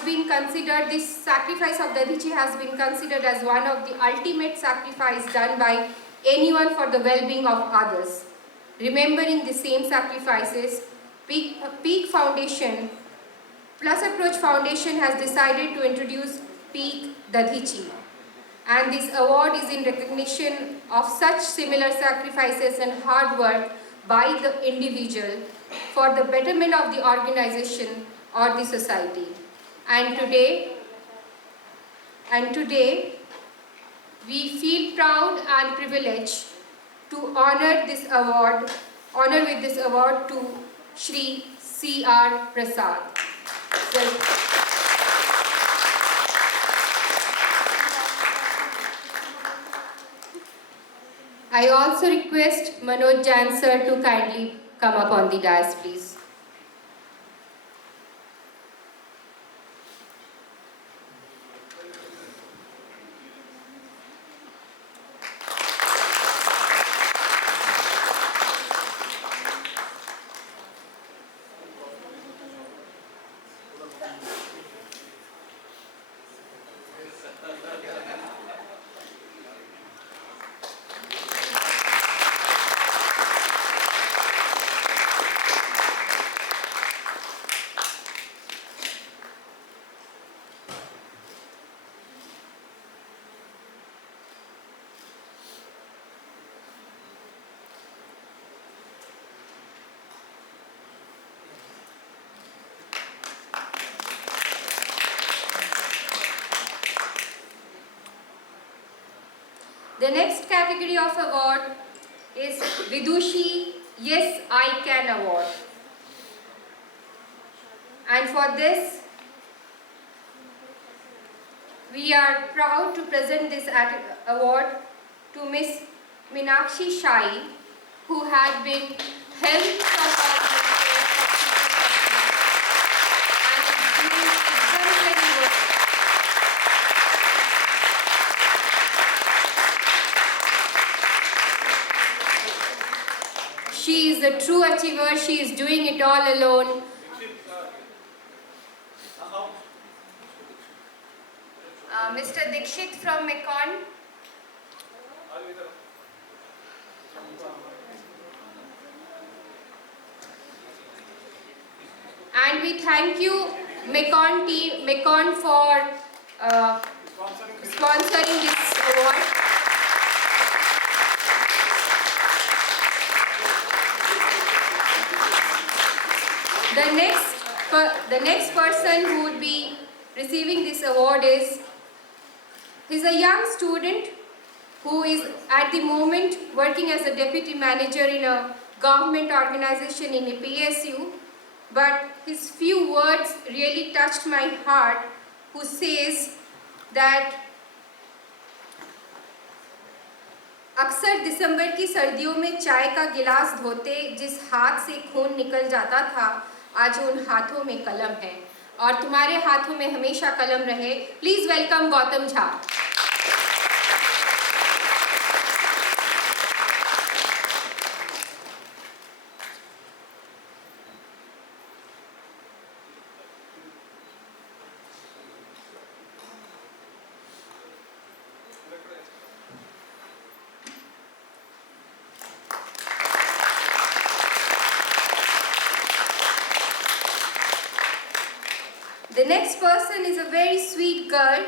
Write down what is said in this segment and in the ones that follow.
has been considered, this sacrifice of Dadichi has been considered as one of the ultimate sacrifice done by anyone for the well-being of others. Remembering the same sacrifices, Peak Foundation, Plus Approach Foundation has decided to introduce Peak Dadichi. And this award is in recognition of such similar sacrifices and hard work by the individual for the betterment of the organization or the society. And today we feel proud and privileged to honor with this award to Shri C.R. Prasad. I also request Manoj Jain sir to kindly come up on the dais, please. The next category of award is Vidushi Yes I Can Award. And for this, we are proud to present this award to Miss Meenakshi Shai, who had been helped from our She is a true achiever. She is doing it all alone. Mr. Dikshit from Mekon. And we thank you, Mekon team, Mekon for sponsoring this award. The next person who would be receiving this award is a young student who is at the moment working as a deputy manager in a government organization in a PSU, but his few words really touched my heart, who says that अक्सर दिसंबर की सर्दियों में चाय का गिलास धोते जिस हाथ से खून निकल जाता था, आज उन हाथों में कलम है और तुम्हारे हाथों में हमेशा कलम रहे. Please welcome Gautam Jha. The next person is a very sweet girl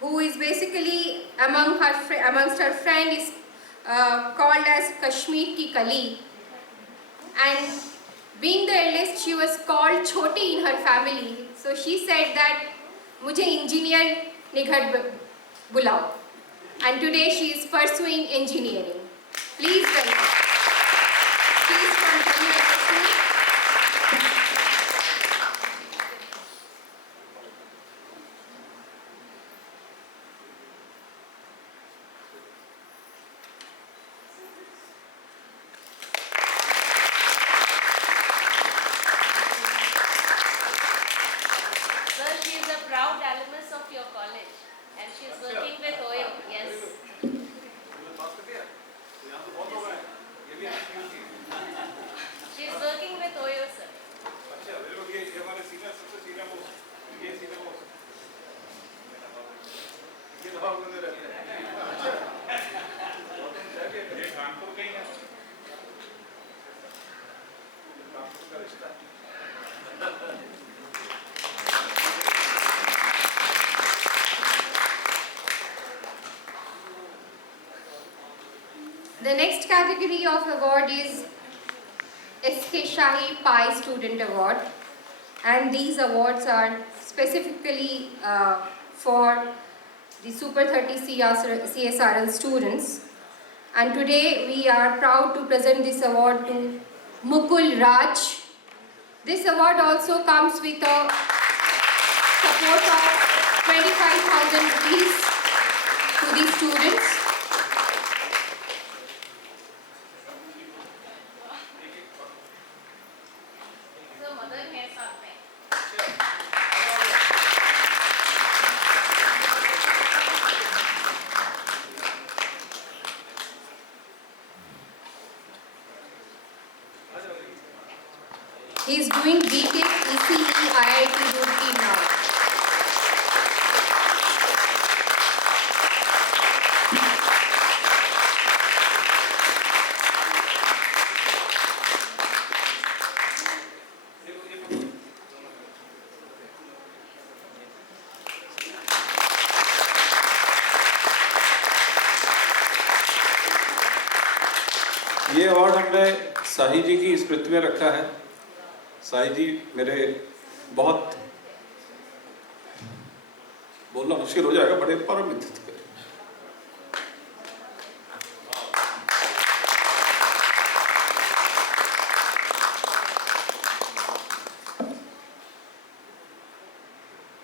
who is basically amongst her friend is called as Kashmir ki Kali, and being the eldest she was called Choti in her family, so she said that mujhe engineer ne ghar bulao, and today she is pursuing engineering. Please welcome. She is from Jammu and Kashmir. The next category of award is S.K. Shahi Pi Student Award, and these awards are specifically for the Super 30 CSRL students. And today we are proud to present this award to Mukul Raj. This award also comes with a support of 25,000 rupees to the students. He is doing BTech ECE IIT Roorkee now. ये award हमने शाही जी की स्मृति में रखा है। शाही जी मेरे बहुत बोलना मुश्किल हो जाएगा, बड़े परम मित्र थे।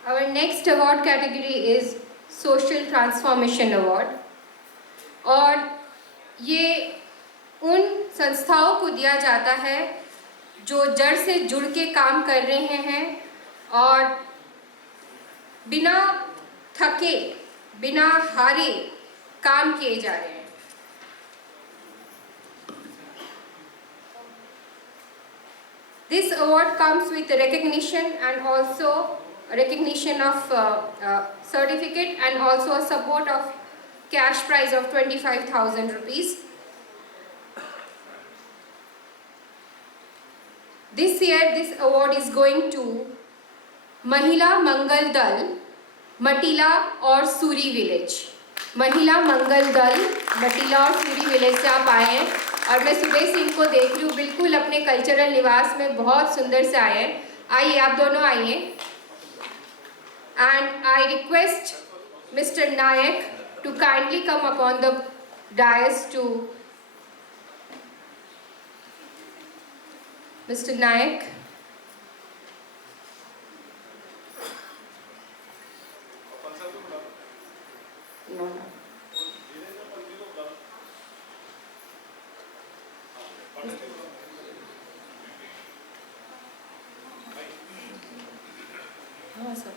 Our next award category is Social Transformation Award, और ये उन संस्थाओं को दिया जाता है जो जड़ से जुड़ के काम कर रहे हैं और बिना थके, बिना हारे काम किए जा रहे हैं। This award comes with recognition and also recognition of certificate and also a support of cash prize of 25,000 rupees. This year, this award is going to Mahila Mangal Dal, Matila और सूरी विलेज। महिला मंगल दल मटिला और Suri village से आप आए हैं, और मैं सुबह से इनको देख रही हूँ, बिल्कुल अपने कल्चरल लिबास में बहुत सुंदर से आए हैं। आइए, आप दोनों आइए। And I request Mr. Nayak to kindly come upon the dais to Mr. Nayak. No, no. हाँ sir.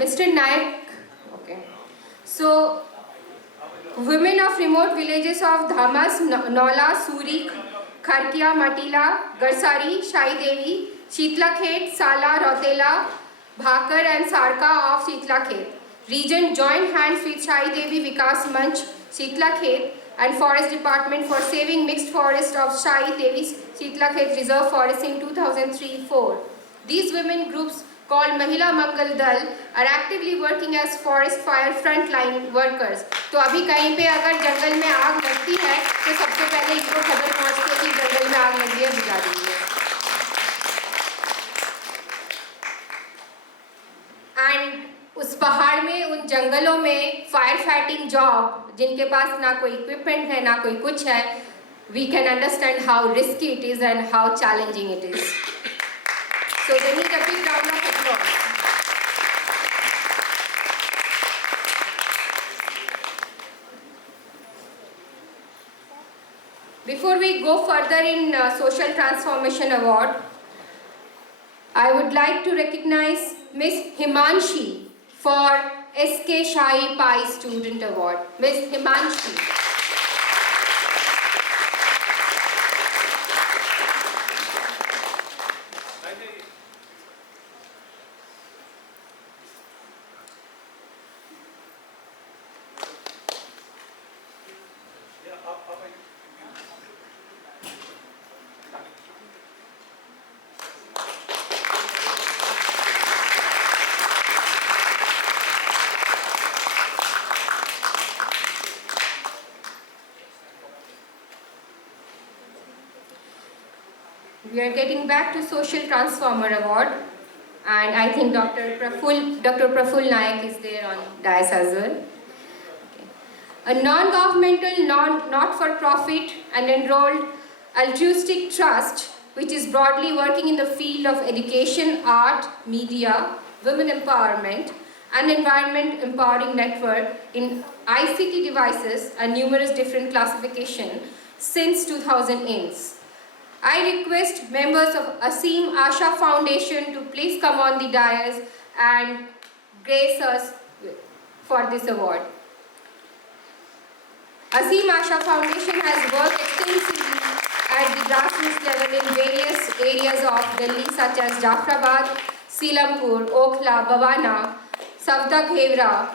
Mr. Nayak, okay. So, women of remote villages of Dhamas, Nola, Suri, Kharkia, Matila, Garsari, Shai Devi, Sheetlakhet, Sala, Rotela, Bhakar and Sarka of Sheetlakhet region joined hands with Shai Devi Vikas Manch, Sheetlakhet and Forest Department for saving mixed forest of Shai Devi Sheetlakhet Reserve Forest in 2003-04. These women groups called Mahila Mangal Dal are actively working as forest fire frontline workers. तो अभी कहीं पे अगर जंगल में आग लगती है तो सबसे पहले इनको खबर पहुंचती है कि जंगल में आग लगी है, बुझा दीजिए। एंड उस पहाड़ में, उन जंगलों में फायर फाइटिंग जॉब, जिनके पास ना कोई इक्विपमेंट है ना कोई कुछ है, we can understand how risky it is and how challenging it is. So they need a big round of applause. Before we go further in Social Transformation Award, I would like to recognize Miss Himanshi for SK Shahi Pai Student Award, Ms. Himanshi. We are getting back to Social Transformer Award, and I think Dr. Praful Nayak is there on dais as well. Okay. A non-governmental, not-for-profit and enrolled altruistic trust which is broadly working in the field of education, art, media, women empowerment and environment empowering network in ICT devices and numerous different classifications since 2000 ends. I request members of Asim Asha Foundation to please come on the dais and grace us for this award. Asim Asha Foundation has worked extensively at the grassroots level in various areas of Delhi such as Jafrabad, Silampur, Okhla, Bhavana, Savda Ghevra,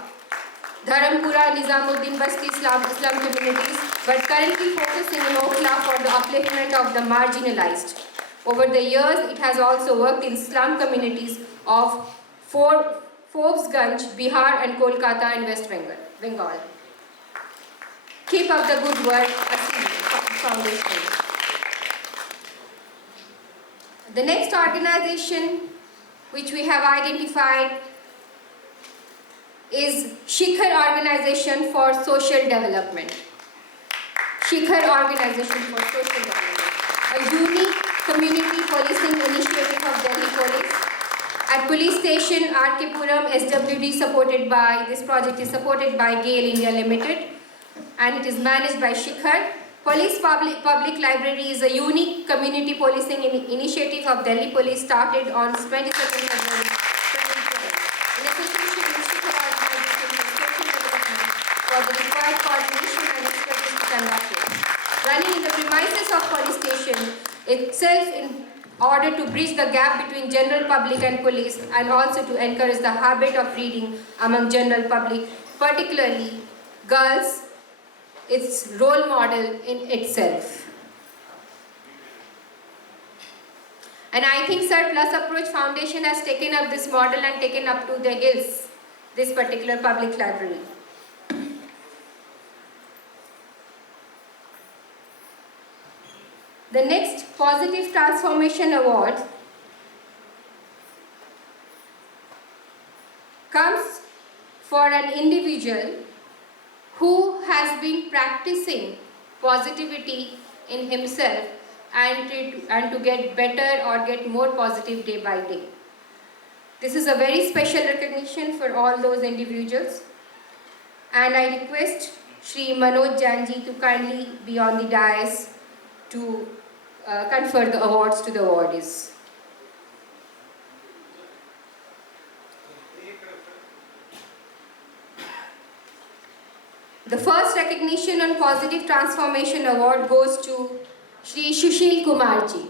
Dharampura, Nizamuddin, Basti Islam communities, but currently focusing in Okhla for the upliftment of the marginalized. Over the years, it has also worked in slum communities of Forbesganj, Bihar and Kolkata in West Bengal. Keep up the good work, Asim Foundation. The next organization which we have identified is Shikhar Organization for Social Development. Shikhar Organization for Social Development, a unique community policing initiative of Delhi Police. At police station R.K. Puram, SWD this project is supported by GAIL India Limited and it is managed by Shikhar. Police Public Library is a unique community policing initiative of Delhi Police started on 22nd February 2012. In association with Shikhar Organization for Social Development for the required coordination and expertise to conduct it. Running in the premises of police station itself in order to bridge the gap between general public and police and also to encourage the habit of reading among general public, particularly girls, its role model in itself. And I think Surplus Approach Foundation has taken up this model and taken up to the hills this particular public library. The next Positive Transformation Award comes for an individual who has been practicing positivity in himself and to get better or get more positive day by day. This is a very special recognition for all those individuals, and I request Shri Manoj Janji to kindly be on the dais to confer the awards to the awardees. The first recognition on Positive Transformation Award goes to Shri Sushil Kumarji.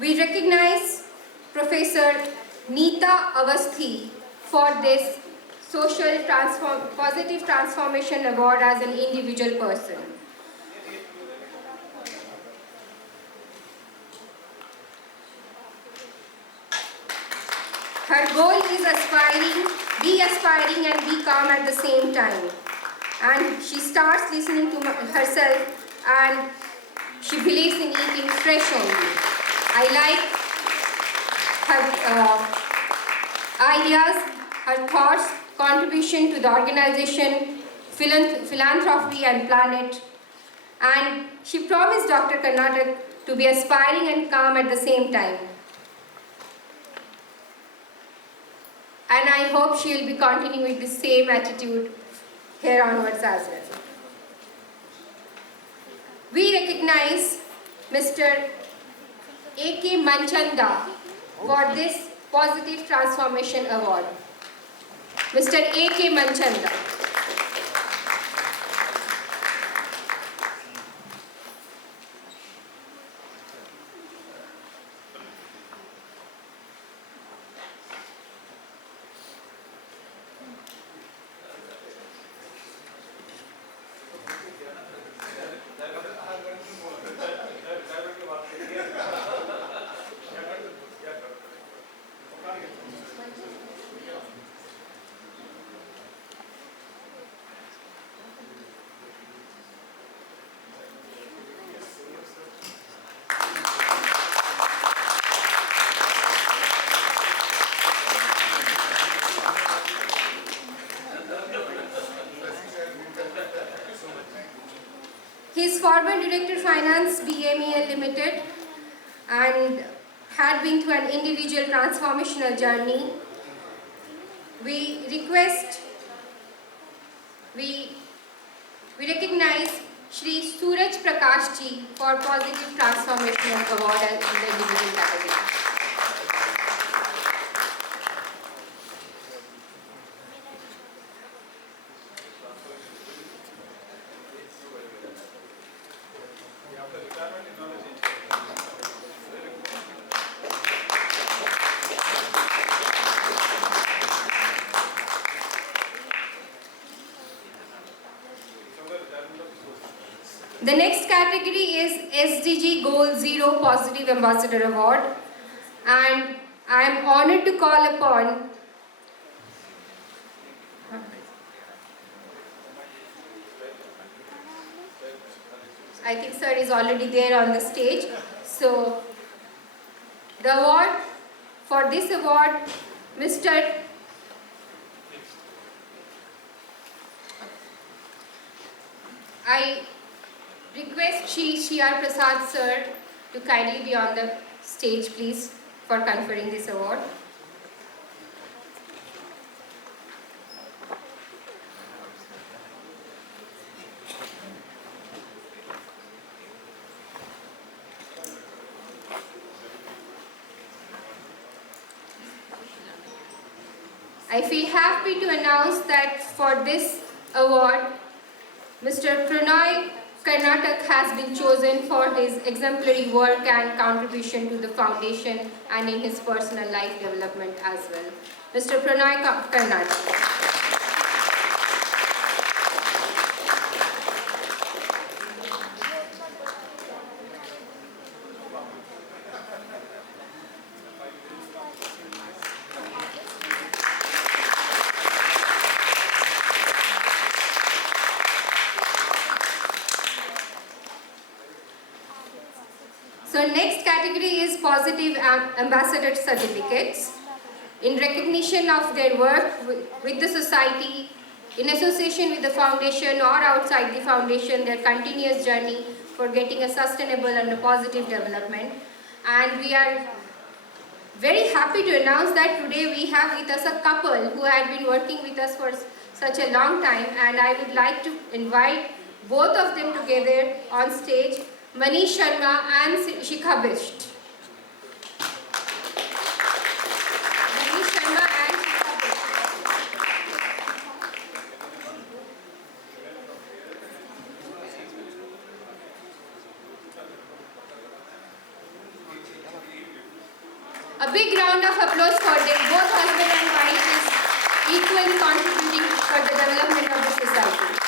We recognize Professor Neeta Avasthi for this Positive Transformation Award as an individual person. Her goal is be aspiring and be calm at the same time. And she starts listening to herself and she believes in eating fresh only. I like her ideas, her thoughts, contribution to the organization, philanthropy and planet. And she promised Dr. Karnataka to be aspiring and calm at the same time. And I hope she will be continuing with the same attitude here onwards as well. We recognize Mr. A.K. Manchanda for this Positive Transformation Award. Mr. A.K. Manchanda. He is former Director Finance BMEL Limited and had been through an individual transformational journey. We recognize Shri Suraj Prakash Ji for Positive Transformational Award in the individual category. The next category is SDG Goal Zero Positive Ambassador Award, and I am honored to call upon I think sir is already there on the stage. So the award for this award, Mr. I request Shri R. Prasad sir to kindly be on the stage, please, for conferring this award. I feel happy to announce that for this award, Mr. Pranay Karnatak has been chosen for his exemplary work and contribution to the foundation and in his personal life development as well. Mr. Pranay Karnatak. So next category is Positive Ambassador Certificates. In recognition of their work with the society, in association with the foundation or outside the foundation, their continuous journey for getting a sustainable and a positive development. And we are very happy to announce that today we have with us a couple who had been working with us for such a long time, and I would like to invite both of them together on stage, Manish Sharma and Shikha Bisht. Manish Sharma and Shikha Bisht. A big round of applause for them. Both husband and wife is equally contributing for the development of the society.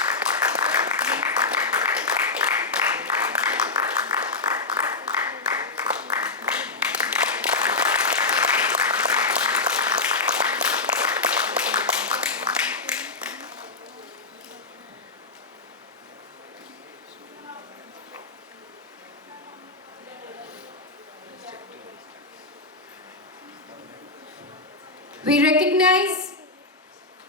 We recognize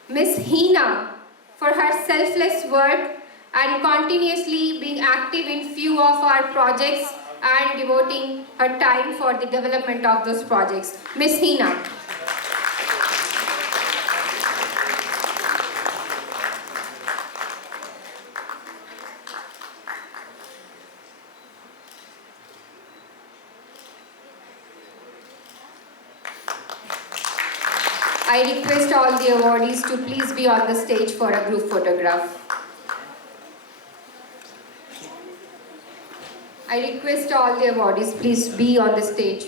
Ms. Hina for her selfless work and continuously being active in few of our projects and devoting her time for the development of those projects. Ms. Hina. I request all the awardees to please be on the stage for a group photograph. I request all the awardees please be on the stage.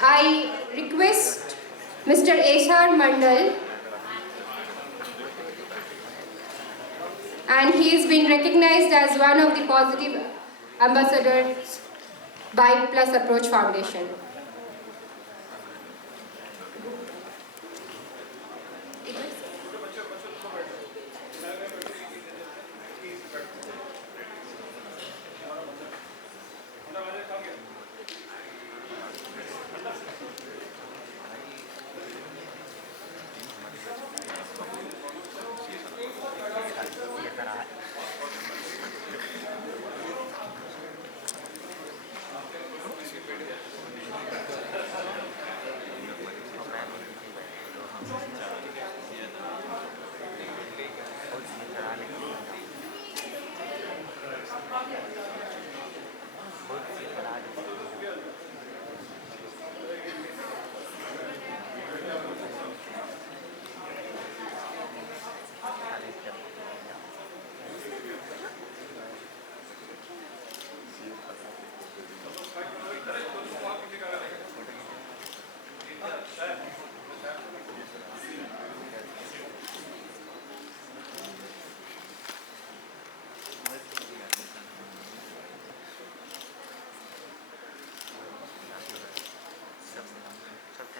I request Mr. Eshar Mandal, and he has been recognized as one of the positive ambassadors by Plus Approach Foundation.